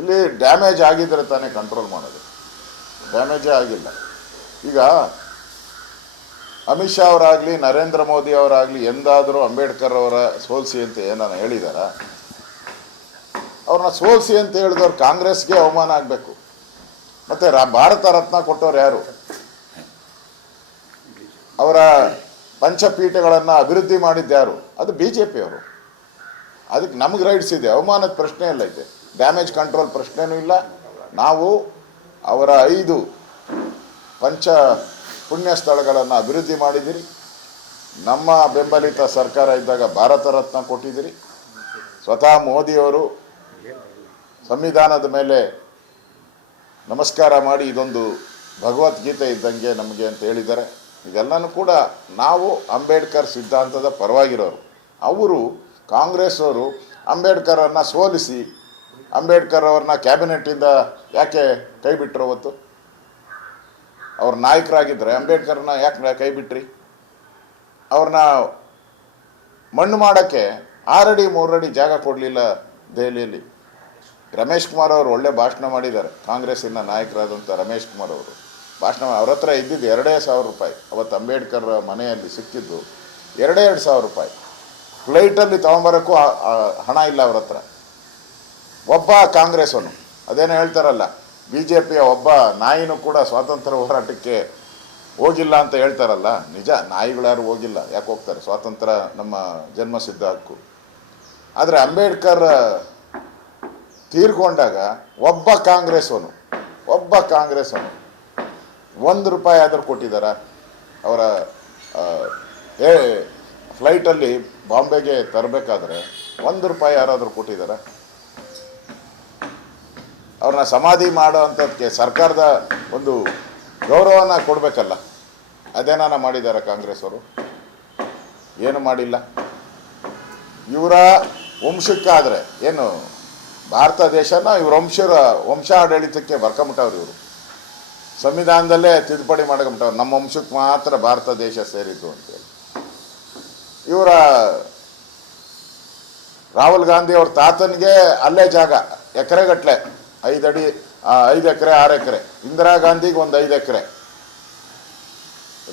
ಇಲ್ಲಿ ಡ್ಯಾಮೇಜ್ ಆಗಿದ್ರೆ ತಾನೇ ಕಂಟ್ರೋಲ್ ಮಾಡೋದು. ಡ್ಯಾಮೇಜೇ ಆಗಿಲ್ಲ. ಈಗ ಅಮಿತ್ ಶಾ ಅವರಾಗಲಿ ನರೇಂದ್ರ ಮೋದಿ ಅವರಾಗಲಿ ಎಂದಾದರೂ ಅಂಬೇಡ್ಕರ್ ಅವರ ಸೋಲಿಸಿ ಅಂತ ಏನಾನ ಹೇಳಿದಾರ? ಅವ್ರನ್ನ ಸೋಲಿಸಿ ಅಂತ ಹೇಳಿದವ್ರು ಕಾಂಗ್ರೆಸ್ಗೆ ಅವಮಾನ ಆಗಬೇಕು. ಮತ್ತು ಭಾರತ ರತ್ನ ಕೊಟ್ಟವ್ರು ಯಾರು? ಅವರ ಪಂಚಪೀಠಗಳನ್ನು ಅಭಿವೃದ್ಧಿ ಮಾಡಿದ್ದು ಯಾರು? ಅದು BJP ಅವರು. ಅದಕ್ಕೆ ನಮಗೆ ರೈಟ್ಸ್ ಇದೆ, ಅವಮಾನದ ಪ್ರಶ್ನೆ ಎಲ್ಲ ಇದೆ, ಡ್ಯಾಮೇಜ್ ಕಂಟ್ರೋಲ್ ಪ್ರಶ್ನೆನೂ ಇಲ್ಲ. ನಾವು ಅವರ 5 ಪಂಚ ಪುಣ್ಯ ಸ್ಥಳಗಳನ್ನು ಅಭಿವೃದ್ಧಿ ಮಾಡಿದ್ದೀರಿ. ನಮ್ಮ ಬೆಂಬಲಿತ ಸರ್ಕಾರ ಇದ್ದಾಗ ಭಾರತ ರತ್ನ ಕೊಟ್ಟಿದ್ದೀರಿ. ಸ್ವತಃ ಮೋದಿಯವರು ಸಂವಿಧಾನದ ಮೇಲೆ ನಮಸ್ಕಾರ ಮಾಡಿ ಇದೊಂದು ಭಗವದ್ಗೀತೆ ಇದ್ದಂಗೆ ನಮಗೆ ಅಂತ ಹೇಳಿದ್ದಾರೆ. ಇದೆಲ್ಲನೂ ಕೂಡ ನಾವು ಅಂಬೇಡ್ಕರ್ ಸಿದ್ಧಾಂತದ ಪರವಾಗಿರೋರು. ಅವರು ಕಾಂಗ್ರೆಸ್ ಅವರು ಅಂಬೇಡ್ಕರನ್ನು ಸೋಲಿಸಿ ಅಂಬೇಡ್ಕರ್ ಅವ್ರನ್ನ ಕ್ಯಾಬಿನೆಟ್ಟಿಂದ ಯಾಕೆ ಕೈ ಬಿಟ್ಟರು? ಅವತ್ತು ಅವ್ರ ನಾಯಕರಾಗಿದ್ದರೆ ಅಂಬೇಡ್ಕರ್ನ ಯಾಕೆ ಕೈ ಬಿಟ್ರಿ? ಅವ್ರನ್ನ ಮಣ್ಣು ಮಾಡೋಕ್ಕೆ 6 ಅಡಿ 3 ಅಡಿ ಜಾಗ ಕೊಡಲಿಲ್ಲ ದೆಹಲಿಯಲ್ಲಿ. ರಮೇಶ್ ಕುಮಾರ್ ಅವರು ಒಳ್ಳೆ ಭಾಷಣ ಮಾಡಿದ್ದಾರೆ. ಕಾಂಗ್ರೆಸ್ಸಿನ ನಾಯಕರಾದಂಥ ರಮೇಶ್ ಕುಮಾರ್ ಅವರು ಭಾಷಣ, ಅವ್ರ ಹತ್ರ ಇದ್ದಿದ್ದು 2,000 ರೂಪಾಯಿ. ಅವತ್ತು ಅಂಬೇಡ್ಕರ್ ಮನೆಯಲ್ಲಿ ಸಿಕ್ಕಿದ್ದು 2,000 ರೂಪಾಯಿ. ಫ್ಲೈಟಲ್ಲಿ ತೊಗೊಂಬರೋಕ್ಕೂ ಹಣ ಇಲ್ಲ ಅವ್ರ ಹತ್ರ. ಒಬ್ಬ ಕಾಂಗ್ರೆಸ್ಸವನು, ಅದೇನೋ ಹೇಳ್ತಾರಲ್ಲ, BJPಯ ಒಬ್ಬ ನಾಯಿನೂ ಕೂಡ ಸ್ವಾತಂತ್ರ್ಯ ಹೋರಾಟಕ್ಕೆ ಹೋಗಿಲ್ಲ ಅಂತ ಹೇಳ್ತಾರಲ್ಲ, ನಿಜ, ನಾಯಿಗಳ್ಯಾರು ಹೋಗಿಲ್ಲ, ಯಾಕೆ ಹೋಗ್ತಾರೆ? ಸ್ವಾತಂತ್ರ್ಯ ನಮ್ಮ ಜನ್ಮಸಿದ್ಧ ಹಕ್ಕು. ಆದರೆ ಅಂಬೇಡ್ಕರ್ ತೀರ್ಕೊಂಡಾಗ ಒಬ್ಬ ಕಾಂಗ್ರೆಸ್ಸವನು $1 ಆದರೂ ಕೊಟ್ಟಿದ್ದಾರ? ಅವರ ಫ್ಲೈಟಲ್ಲಿ ಬಾಂಬೆಗೆ ತರಬೇಕಾದ್ರೆ $1 ಯಾರಾದರೂ ಕೊಟ್ಟಿದ್ದಾರ? ಅವ್ರನ್ನ ಸಮಾಧಿ ಮಾಡೋ ಅಂಥದ್ದಕ್ಕೆ ಸರ್ಕಾರದ ಒಂದು ಗೌರವನ ಕೊಡಬೇಕಲ್ಲ, ಅದೇನಾನ ಮಾಡಿದ್ದಾರೆ ಕಾಂಗ್ರೆಸ್ ಅವರು? ಏನು ಮಾಡಿಲ್ಲ. ಇವರ ವಂಶಕ್ಕಾದರೆ ಏನು ಭಾರತ ದೇಶನ ಇವ್ರ ವಂಶ ಆಡಳಿತಕ್ಕೆ ಬರ್ಕೊಂಬಿಟ್ಟವ್ರು. ಇವರು ಸಂವಿಧಾನದಲ್ಲೇ ತಿದ್ದುಪಡಿ ಮಾಡ್ಕೊಂಬಿಟ್ಟವ್ರು, ನಮ್ಮ ವಂಶಕ್ಕೆ ಮಾತ್ರ ಭಾರತ ದೇಶ ಸೇರಿದ್ದು ಅಂತೇಳಿ. ಇವರ ರಾಹುಲ್ ಗಾಂಧಿ ಅವ್ರ ತಾತನಿಗೆ ಅಲ್ಲೇ ಜಾಗ ಎಕರೆಗಟ್ಟಲೆ, 5 ಎಕರೆ 6 ಎಕರೆ. ಇಂದಿರಾ ಗಾಂಧಿಗೆ ಒಂದು 5 ಎಕರೆ,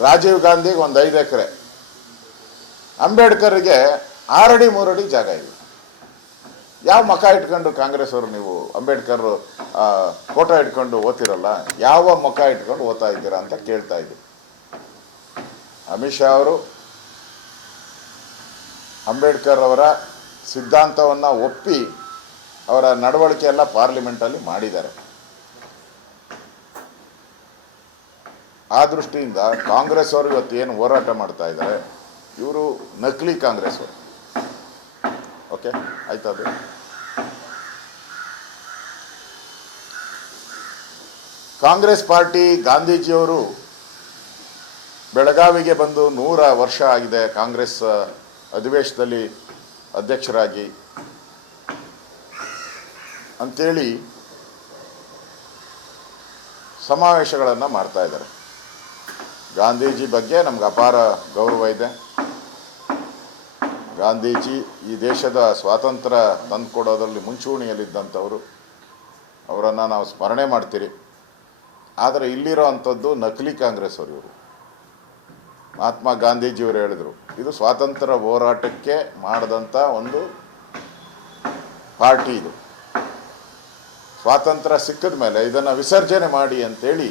ರಾಜೀವ್ ಗಾಂಧಿಗೆ ಒಂದು 5 ಎಕರೆ. ಅಂಬೇಡ್ಕರ್ಗೆ 6 ಅಡಿ 3 ಅಡಿ ಜಾಗ ಇದೆ. ಯಾವ ಮಕ ಇಟ್ಕೊಂಡು ಕಾಂಗ್ರೆಸ್ ಅವರು ನೀವು ಅಂಬೇಡ್ಕರ್ ಫೋಟೋ ಇಟ್ಕೊಂಡು ಓದ್ತಿರಲ್ಲ, ಯಾವ ಮುಖ ಇಟ್ಕೊಂಡು ಓದ್ತಾ ಇದ್ದೀರಾ ಅಂತ ಕೇಳ್ತಾ ಇದ್ದೀವಿ. ಅಮಿತ್ ಶಾ ಅವರು ಅಂಬೇಡ್ಕರ್ ಅವರ ಸಿದ್ಧಾಂತವನ್ನು ಒಪ್ಪಿ ಅವರ ನಡವಳಿಕೆ ಎಲ್ಲ ಪಾರ್ಲಿಮೆಂಟಲ್ಲಿ ಮಾಡಿದ್ದಾರೆ. ಆ ದೃಷ್ಟಿಯಿಂದ ಕಾಂಗ್ರೆಸ್ ಅವರು ಇವತ್ತು ಏನು ಹೋರಾಟ ಮಾಡ್ತಾ ಇದ್ದಾರೆ, ಇವರು ನಕಲಿ ಕಾಂಗ್ರೆಸ್ ಅವರು. ಓಕೆ, ಆಯ್ತಾ? ಅದು ಕಾಂಗ್ರೆಸ್ ಪಾರ್ಟಿ, ಗಾಂಧೀಜಿಯವರು ಬೆಳಗಾವಿಗೆ ಬಂದು 100 ವರ್ಷ ಆಗಿದೆ. ಕಾಂಗ್ರೆಸ್ ಅಧಿವೇಶನದಲ್ಲಿ ಅಧ್ಯಕ್ಷರಾಗಿ ಅಂಥೇಳಿ ಸಮಾವೇಶಗಳನ್ನು ಮಾಡ್ತಾ ಇದ್ದಾರೆ. ಗಾಂಧೀಜಿ ಬಗ್ಗೆ ನಮ್ಗೆ ಅಪಾರ ಗೌರವ ಇದೆ. ಗಾಂಧೀಜಿ ಈ ದೇಶದ ಸ್ವಾತಂತ್ರ್ಯ ತಂದುಕೊಡೋದ್ರಲ್ಲಿ ಮುಂಚೂಣಿಯಲ್ಲಿದ್ದಂಥವರು. ಅವರನ್ನು ನಾವು ಸ್ಮರಣೆ ಮಾಡ್ತೀರಿ. ಆದರೆ ಇಲ್ಲಿರೋ ಅಂಥದ್ದು ನಕಲಿ ಕಾಂಗ್ರೆಸ್ ಅವರು. ಇವರು ಮಹಾತ್ಮ ಗಾಂಧೀಜಿಯವರು ಹೇಳಿದರು, ಇದು ಸ್ವಾತಂತ್ರ್ಯ ಹೋರಾಟಕ್ಕೆ ಮಾಡಿದಂಥ ಒಂದು ಪಾರ್ಟಿ. ಇದು ಸ್ವಾತಂತ್ರ್ಯ ಸಿಕ್ಕಿದ ಮೇಲೆ ಇದನ್ನು ವಿಸರ್ಜನೆ ಮಾಡಿ ಅಂತೇಳಿ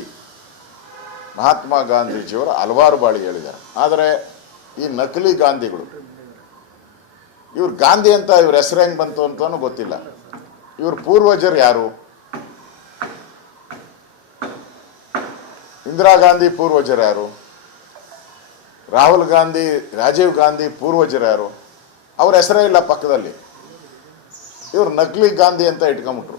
ಮಹಾತ್ಮ ಗಾಂಧೀಜಿಯವರು ಹಲವಾರು ಬಾರಿ ಹೇಳಿದ್ದಾರೆ. ಆದರೆ ಈ ನಕಲಿ ಗಾಂಧಿಗಳು, ಇವ್ರು ಗಾಂಧಿ ಅಂತ ಇವ್ರ ಹೆಸರು ಹೆಂಗೆ ಬಂತು ಅಂತಲೂ ಗೊತ್ತಿಲ್ಲ. ಇವ್ರ ಪೂರ್ವಜರು ಯಾರು? ಇಂದಿರಾ ಗಾಂಧಿ ಪೂರ್ವಜರು ಯಾರು? ರಾಹುಲ್ ಗಾಂಧಿ, ರಾಜೀವ್ ಗಾಂಧಿ ಪೂರ್ವಜರು ಯಾರು? ಅವ್ರ ಹೆಸರೇ ಇಲ್ಲ ಪಕ್ಕದಲ್ಲಿ. ಇವ್ರು ನಕಲಿ ಗಾಂಧಿ ಅಂತ ಇಟ್ಕೊಂಬಿಟ್ರು.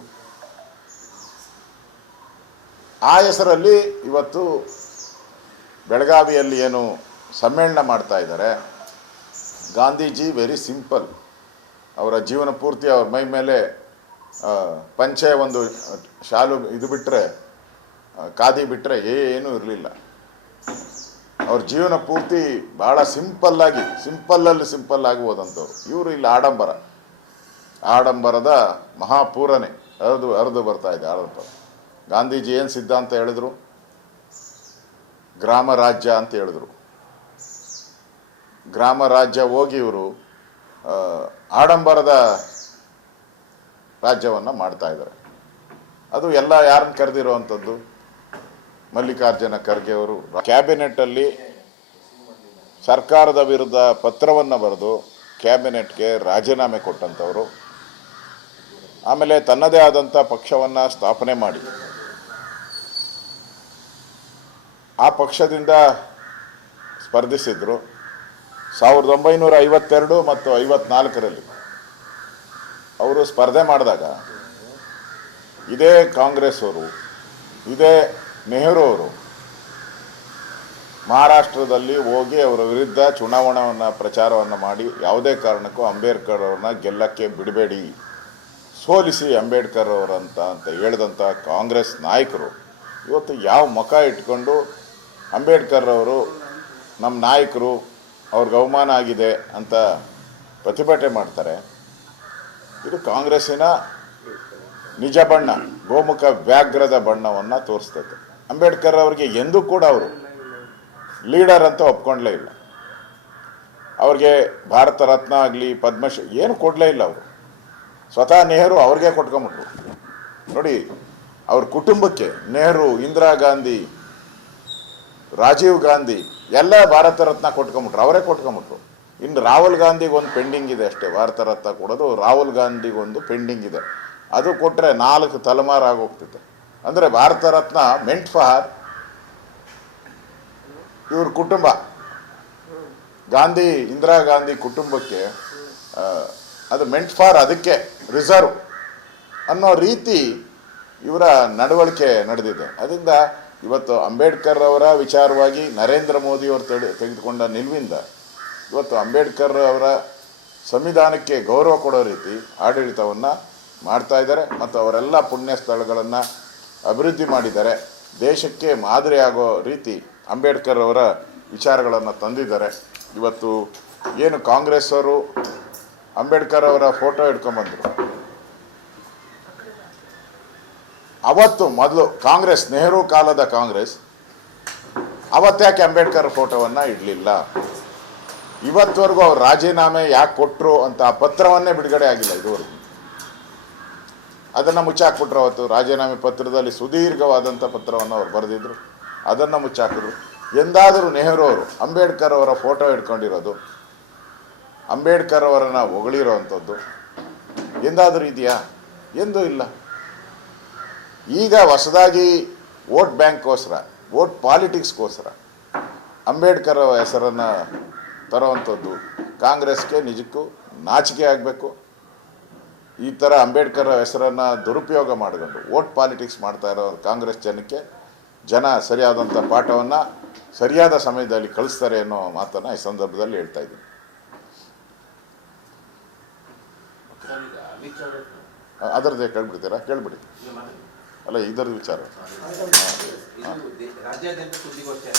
ಆ ಹೆಸರಲ್ಲಿ ಇವತ್ತು ಬೆಳಗಾವಿಯಲ್ಲಿ ಏನು ಸಮ್ಮೇಳನ ಮಾಡ್ತಾ ಇದ್ದಾರೆ. Gandhiji very simple. ಅವರ ಜೀವನ ಪೂರ್ತಿ ಅವ್ರ ಮೈ ಮೇಲೆ ಪಂಚೆ, ಒಂದು ಶಾಲು ಇದು ಬಿಟ್ಟರೆ, ಖಾದಿ ಬಿಟ್ಟರೆ ಏನೂ ಇರಲಿಲ್ಲ. ಅವ್ರ ಜೀವನ ಪೂರ್ತಿ ಭಾಳ ಸಿಂಪಲ್ ಆಗಿ ಹೋದಂಥವ್ರು. ಇವರು ಇಲ್ಲಿ ಆಡಂಬರದ ಮಹಾಪೂರನೇ. ಹರಿದು ಬರ್ತಾ ಇದೆ ಆಡಳಿತ. ಗಾಂಧೀಜಿ ಏನು ಸಿದ್ಧಾಂತ ಹೇಳಿದ್ರು? ಗ್ರಾಮ ರಾಜ್ಯ ಅಂತ ಹೇಳಿದ್ರು. ಗ್ರಾಮ ರಾಜ್ಯ ಹೋಗಿ ಇವರು ಆಡಂಬರದ ರಾಜ್ಯವನ್ನು ಮಾಡ್ತಾ ಇದ್ದಾರೆ. ಅದು ಎಲ್ಲ ಯಾರನ್ನು ಕರೆದಿರುವಂಥದ್ದು? ಮಲ್ಲಿಕಾರ್ಜುನ ಖರ್ಗೆ ಅವರು ಕ್ಯಾಬಿನೆಟ್ಟಲ್ಲಿ ಸರ್ಕಾರದ ವಿರುದ್ಧ ಪತ್ರವನ್ನು ಬರೆದು ಕ್ಯಾಬಿನೆಟ್ಗೆ ರಾಜೀನಾಮೆ ಕೊಟ್ಟಂಥವರು. ಆಮೇಲೆ ತನ್ನದೇ ಆದಂಥ ಪಕ್ಷವನ್ನು ಸ್ಥಾಪನೆ ಮಾಡಿ ಆ ಪಕ್ಷದಿಂದ ಸ್ಪರ್ಧಿಸಿದ್ರು. 1952 ಮತ್ತು 54ರಲ್ಲಿ ಅವರು ಸ್ಪರ್ಧೆ ಮಾಡಿದಾಗ ಇದೇ ಕಾಂಗ್ರೆಸ್ ಅವರು, ಇದೇ ನೆಹರು ಅವರು ಮಹಾರಾಷ್ಟ್ರದಲ್ಲಿ ಹೋಗಿ ಅವರ ವಿರುದ್ಧ ಚುನಾವಣೆಯನ್ನು ಪ್ರಚಾರವನ್ನು ಮಾಡಿ ಯಾವುದೇ ಕಾರಣಕ್ಕೂ ಅಂಬೇಡ್ಕರ್ ಅವ್ರನ್ನ ಗೆಲ್ಲಕ್ಕೆ ಬಿಡಬೇಡಿ, ಸೋಲಿಸಿ ಅಂಬೇಡ್ಕರ್ ಅವರಂತ ಹೇಳಿದಂಥ ಕಾಂಗ್ರೆಸ್ ನಾಯಕರು ಇವತ್ತು ಯಾವ ಮುಖ ಇಟ್ಕೊಂಡು ಅಂಬೇಡ್ಕರ್ ಅವರು ನಮ್ಮ ನಾಯಕರು, ಅವ್ರಿಗೆ ಅವಮಾನ ಆಗಿದೆ ಅಂತ ಪ್ರತಿಭಟನೆ ಮಾಡ್ತಾರೆ? ಇದು ಕಾಂಗ್ರೆಸ್ಸಿನ ನಿಜ ಬಣ್ಣ, ಗೋಮುಖ ವ್ಯಾಘ್ರದ ಬಣ್ಣವನ್ನು ತೋರಿಸ್ತೈತೆ. ಅಂಬೇಡ್ಕರ್ ಅವರಿಗೆ ಎಂದೂ ಕೂಡ ಅವರು ಲೀಡರ್ ಅಂತ ಒಪ್ಕೊಂಡ್ಲೇ ಇಲ್ಲ. ಅವ್ರಿಗೆ ಭಾರತ ರತ್ನ ಆಗಲಿ ಪದ್ಮಶ್ರೀ ಏನು ಕೊಡಲೇ ಇಲ್ಲ. ಅವರು ಸ್ವತಃ ನೆಹರು ಅವ್ರಿಗೆ ಕೊಟ್ಕೊಂಬಿಟ್ರು. ನೋಡಿ, ಅವ್ರ ಕುಟುಂಬಕ್ಕೆ ನೆಹರು, ಇಂದಿರಾ ಗಾಂಧಿ, ರಾಜೀವ್ ಗಾಂಧಿ ಎಲ್ಲ ಭಾರತ ರತ್ನ ಕೊಟ್ಕೊಂಬಿಟ್ರು, ಅವರೇ ಕೊಟ್ಕೊಂಬಿಟ್ರು. ಇನ್ನು ರಾಹುಲ್ ಗಾಂಧಿಗೆ ಒಂದು ಪೆಂಡಿಂಗ್ ಇದೆ ಅಷ್ಟೇ, ಭಾರತ ರತ್ನ ಕೊಡೋದು ರಾಹುಲ್ ಗಾಂಧಿಗೊಂದು ಪೆಂಡಿಂಗ್ ಇದೆ. ಅದು ಕೊಟ್ಟರೆ 4 ತಲೆಮಾರು ಆಗೋಗ್ತಿದೆ. ಅಂದರೆ ಭಾರತ ರತ್ನ ಮೆಂಟ್ ಫಾರ್ ಇವ್ರ ಕುಟುಂಬ, ಗಾಂಧಿ ಇಂದಿರಾ ಗಾಂಧಿ ಕುಟುಂಬಕ್ಕೆ ಅದು ಮೆಂಟ್ ಫಾರ್, ಅದಕ್ಕೆ ರಿಸರ್ವ್ ಅನ್ನೋ ರೀತಿ ಇವರ ನಡವಳಿಕೆ ನಡೆದಿದೆ. ಅದರಿಂದ ಇವತ್ತು ಅಂಬೇಡ್ಕರ್ ಅವರ ವಿಚಾರವಾಗಿ ನರೇಂದ್ರ ಮೋದಿಯವರು ತೆಗೆದುಕೊಂಡ ನಿಲುವಿಂದ ಇವತ್ತು ಅಂಬೇಡ್ಕರ್ ಅವರ ಸಂವಿಧಾನಕ್ಕೆ ಗೌರವ ಕೊಡೋ ರೀತಿ ಆಡಳಿತವನ್ನು ಮಾಡ್ತಾ ಇದ್ದಾರೆ. ಮತ್ತು ಅವರೆಲ್ಲ ಪುಣ್ಯ ಸ್ಥಳಗಳನ್ನು ಅಭಿವೃದ್ಧಿ ಮಾಡಿದ್ದಾರೆ. ದೇಶಕ್ಕೆ ಮಾದರಿ ಆಗೋ ರೀತಿ ಅಂಬೇಡ್ಕರ್ ಅವರ ವಿಚಾರಗಳನ್ನು ತಂದಿದ್ದಾರೆ. ಇವತ್ತು ಏನು ಕಾಂಗ್ರೆಸ್ ಅವರು ಅಂಬೇಡ್ಕರ್ ಅವರ ಫೋಟೋ ಇಟ್ಕೊಂಡ್ಬಂದರು, ಅವತ್ತು ಮೊದಲು ಕಾಂಗ್ರೆಸ್, ನೆಹರು ಕಾಲದ ಕಾಂಗ್ರೆಸ್ ಅವತ್ತ್ಯಾಕೆ ಅಂಬೇಡ್ಕರ್ ಫೋಟೋವನ್ನು ಇಡಲಿಲ್ಲ? ಇವತ್ತವರೆಗೂ ಅವ್ರು ರಾಜೀನಾಮೆ ಯಾಕೆ ಕೊಟ್ಟರು ಅಂತ ಆ ಪತ್ರವನ್ನೇ ಬಿಡುಗಡೆ ಆಗಿಲ್ಲ ಇದುವರೆಗೂ. ಅದನ್ನು ಮುಚ್ಚಾಕ್ಬಿಟ್ರು. ಅವತ್ತು ರಾಜೀನಾಮೆ ಪತ್ರದಲ್ಲಿ ಸುದೀರ್ಘವಾದಂಥ ಪತ್ರವನ್ನು ಅವ್ರು ಬರೆದಿದ್ರು, ಅದನ್ನು ಮುಚ್ಚಾಕಿದ್ರು. ಎಂದಾದರೂ ನೆಹರು ಅವರು ಅಂಬೇಡ್ಕರ್ ಅವರ ಫೋಟೋ ಇಟ್ಕೊಂಡಿರೋದು, ಅಂಬೇಡ್ಕರ್ ಅವರನ್ನು ಹೊಗಳಿರೋವಂಥದ್ದು ಎಂದಾದರೂ ಇದೆಯಾ? ಎಂದೂ ಇಲ್ಲ. ಈಗ ಹೊಸದಾಗಿ ವೋಟ್ ಬ್ಯಾಂಕ್ಗೋಸ್ಕರ, ವೋಟ್ ಪಾಲಿಟಿಕ್ಸ್ಗೋಸ್ಕರ ಅಂಬೇಡ್ಕರ್ ಹೆಸರನ್ನು ತರುವಂಥದ್ದು ಕಾಂಗ್ರೆಸ್ಗೆ ನಿಜಕ್ಕೂ ನಾಚಿಕೆ ಆಗಬೇಕು. ಈ ಥರ ಅಂಬೇಡ್ಕರ್ ಹೆಸರನ್ನು ದುರುಪಯೋಗ ಮಾಡಿಕೊಂಡು ವೋಟ್ ಪಾಲಿಟಿಕ್ಸ್ ಮಾಡ್ತಾ ಇರೋ ಕಾಂಗ್ರೆಸ್ ಜನಕ್ಕೆ ಜನ ಸರಿಯಾದಂಥ ಪಾಠವನ್ನು ಸರಿಯಾದ ಸಮಯದಲ್ಲಿ ಕಳಿಸ್ತಾರೆ ಅನ್ನೋ ಮಾತನ್ನು ಈ ಸಂದರ್ಭದಲ್ಲಿ ಹೇಳ್ತಾ ಇದ್ದೀನಿ. ಅದರದ್ದೇ ಕೇಳ್ಬಿಡ್ತೀರಾ? ಕೇಳ್ಬಿಡಿ. ಅಲ್ಲ, ಇದರ ವಿಚಾರ ರಾಜ್ಯಾದ್ಯಂತ ಸುದ್ದಿಗೋಷ್ಠಿ